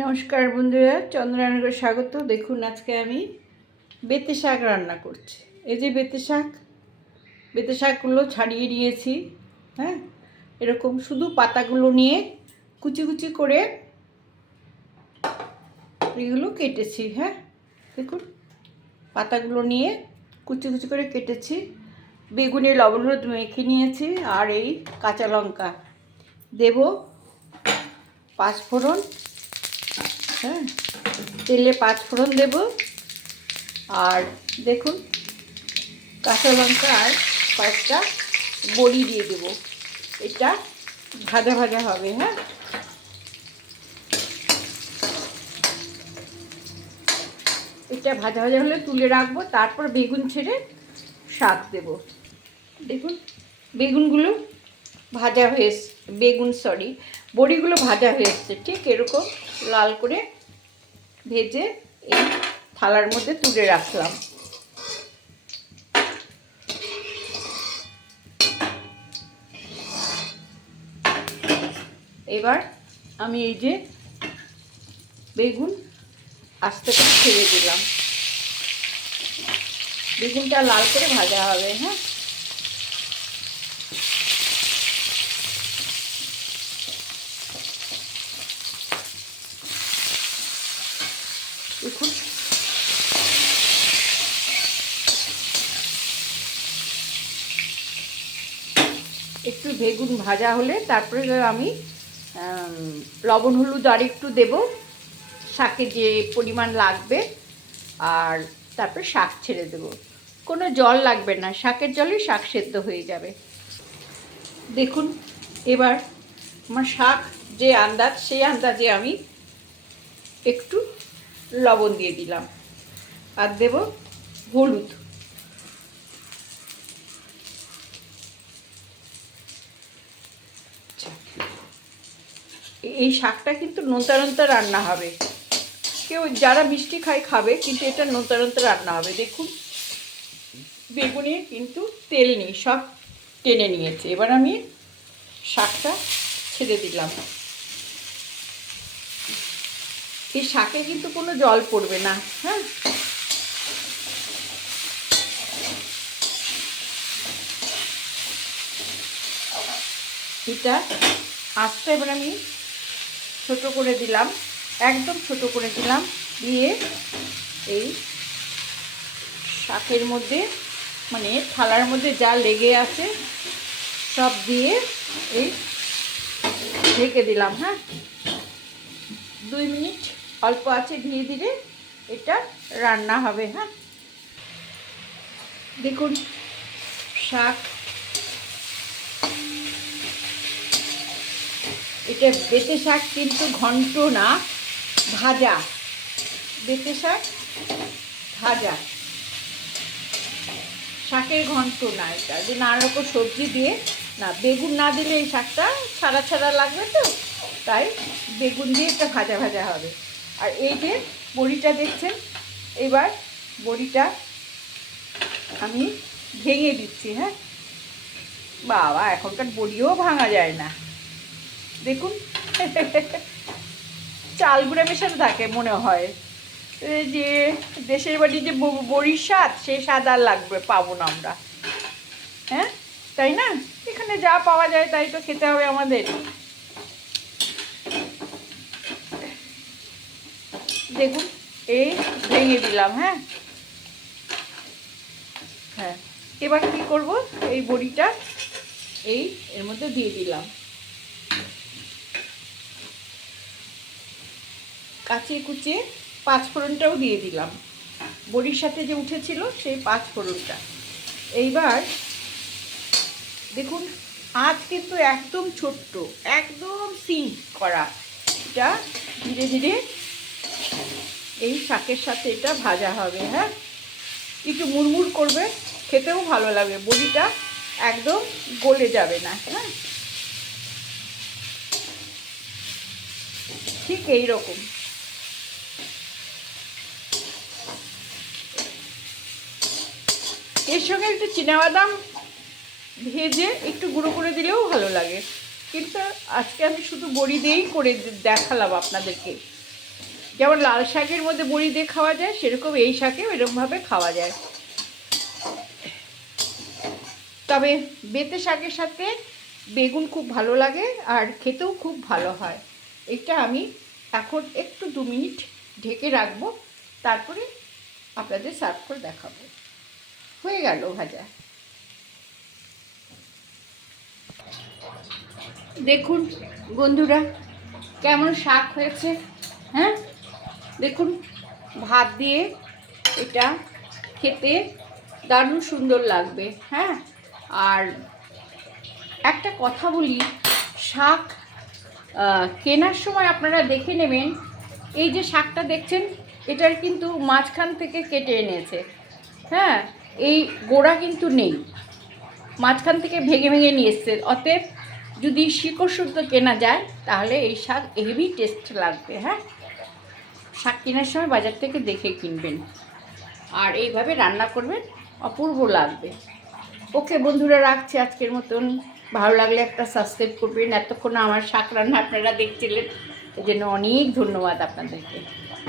নমস্কার বন্ধুরা, চন্দ্রনগর স্বাগত। দেখুন আজকে আমি বেতে শাক রান্না করছি। এই যে বেতে শাকগুলো ছাড়িয়ে নিয়েছি। হ্যাঁ, এরকম শুধু পাতাগুলো নিয়ে কুচি কুচি করে এগুলো কেটেছি। হ্যাঁ, দেখুন পাতাগুলো নিয়ে কুচি কুচি করে কেটেছি। বেগুনে লবণ হলুদ মেখে নিয়েছি। আর এই কাঁচা লঙ্কা দেব, পাঁচফোড়ন। হ্যাঁ, তেলে পাঁচফোড়ন দেব। আর দেখুন কাঁচা লঙ্কা আর কয়েকটা বড়ি দিয়ে দেবো। এটা ভাজা ভাজা হবে। হ্যাঁ, এটা ভাজা ভাজা হলে তুলে রাখবো। তারপর বেগুন ছেড়ে শাক দেব। দেখুন বেগুনগুলো ভাজা হয়ে বড়িগুলো ভাজা হয়ে এসছে। ঠিক এরকম লাল করে ভেজে এই থালার মধ্যে তুলে রাখলাম। এবার আমি এই যে বেগুন আস্তে করে ছেড়ে দিলাম। বেগুনটা লাল করে ভাজা হবে। হ্যাঁ, দেখুন একটু বেগুন ভাজা হলে তারপরে আমি লবণ হলুদ আর একটু দেবো, শাকে যে পরিমাণ লাগবে। আর তারপরে শাক ছেড়ে দেবো। কোনো জল লাগবে না, শাকের জলে শাক সেদ্ধ হয়ে যাবে। দেখুন এবার আমার শাক যে আন্দাজ, সেই আন্দাজে আমি একটু লবণ দিয়ে দিলাম। আর দেব হলুদ। এই শাকটা কিন্তু নোনতা নোনতা রান্না হবে। কেউ যারা মিষ্টি খায় খাবে, কিন্তু এটা নোনতা নোনতা রান্না হবে। দেখুন বেগুনে কিন্তু তেল নেই, সব টেনে নিয়েছে। এবার আমি শাকটা ছেড়ে দিলাম। এই শাকে কিন্তু কোনো জল পড়বে না। হ্যাঁ, এটা আঁচটা এবার আমি ছোটো করে দিলাম, একদম ছোটো করে দিলাম। দিয়ে এই শাকের মধ্যে, মানে থালার মধ্যে যা লেগে আছে সব দিয়ে এই ঢেকে দিলাম। হ্যাঁ, 2 মিনিট অল্প আছে ধীরে ধীরে এটা রান্না হবে। হ্যাঁ, দেখুন শাক, এটা বেতে শাক কিন্তু ঘন্ট না, ভাজা। বেতে শাক ভাজা, শাকের ঘন্ট না। এটা যে নানা রকম সবজি দিয়ে না, বেগুন না দিলে এই শাকটা ছাড়া ছাড়া লাগবে, তো তাই বেগুন দিয়ে এটা ভাজা ভাজা হবে। আর এই যে বড়িটা দেখছেন, এবার বড়িটা আমি ভেঙে দিচ্ছি। হ্যাঁ, বাবা এখনকার বড়িও ভাঙা যায় না। দেখুন চাল গুঁড়া মেশানো থাকে মনে হয়। এই যে দেশের বাড়ি যে বড়ির স্বাদ, সেই স্বাদ আর লাগবে পাবো না আমরা। হ্যাঁ, তাই না? এখানে যা পাওয়া যায় তাই তো খেতে হবে আমাদের। দেখুন এই ভেঙে দিলাম। হ্যাঁ হ্যাঁ, এবার কি করব, এই বড়িটা এর মধ্যে দিয়ে দিলাম। কাঁচিয়ে কুচিয়ে পাঁচফোড়নটাও দিয়ে দিলাম। বড়ির সাথে যে উঠেছিল সেই পাঁচফোড়নটা। এইবার দেখুন আঁচ কিন্তু একদম ছোট্ট, একদম সিম করা। এটা ধীরে ধীরে এই শাকের সাথে এটা ভাজা হবে। হ্যাঁ, একটু মুড়মুড় করবে, খেতেও ভালো লাগবে। বড়িটা একদম গলে যাবে না। হ্যাঁ, ঠিক এই রকম। এর সঙ্গে একটু চিনাবাদাম ভেজে একটু গুঁড়ো করে দিলেও ভালো লাগে। কিন্তু আজকে আমি শুধু বড়ি দিয়েই করে দেখালাম আপনাদেরকে। যেমন লাল শাকের মধ্যে বড়ি দিয়ে খাওয়া যায়, সেরকম এই শাকেও এরকমভাবে খাওয়া যায়। তবে বেঁতে শাকের সাথে বেগুন খুব ভালো লাগে আর খেতেও খুব ভালো হয়। এটা আমি এখন একটু 2 মিনিট ঢেকে রাখবো, তারপরে আপনাদের সার্ভ করে দেখাবো। হয়ে গেল ভাজা। দেখুন বন্ধুরা কেমন শাক হয়েছে। হ্যাঁ, দেখুন ভাত দিয়ে এটা খেতে দারুণ সুন্দর লাগবে। হ্যাঁ, আর একটা কথা বলি, শাক কেনার সময় আপনারা দেখে নেবেন, এই যে শাকটা দেখছেন এটার কিন্তু মাঝখান থেকে কেটে এনেছে। হ্যাঁ, এই গোড়া কিন্তু নেই, মাঝখান থেকে ভেঙে ভেঙে নিয়ে এসছে। অতএব যদি শিকড় শুদ্ধ কেনা যায় তাহলে এই শাক হেভি টেস্ট লাগবে। হ্যাঁ, শাক কেনার সময় বাজার থেকে দেখে কিনবেন আর এইভাবে রান্না করবেন, অপূর্ব লাগবে। ওকে বন্ধুরা, রাখছি আজকের মতন। ভালো লাগলে একটা সাবস্ক্রাইব করবেন। এতক্ষণ আমার শাক রান্না আপনারা দেখছিলেন, এই জন্য অনেক ধন্যবাদ আপনাদেরকে।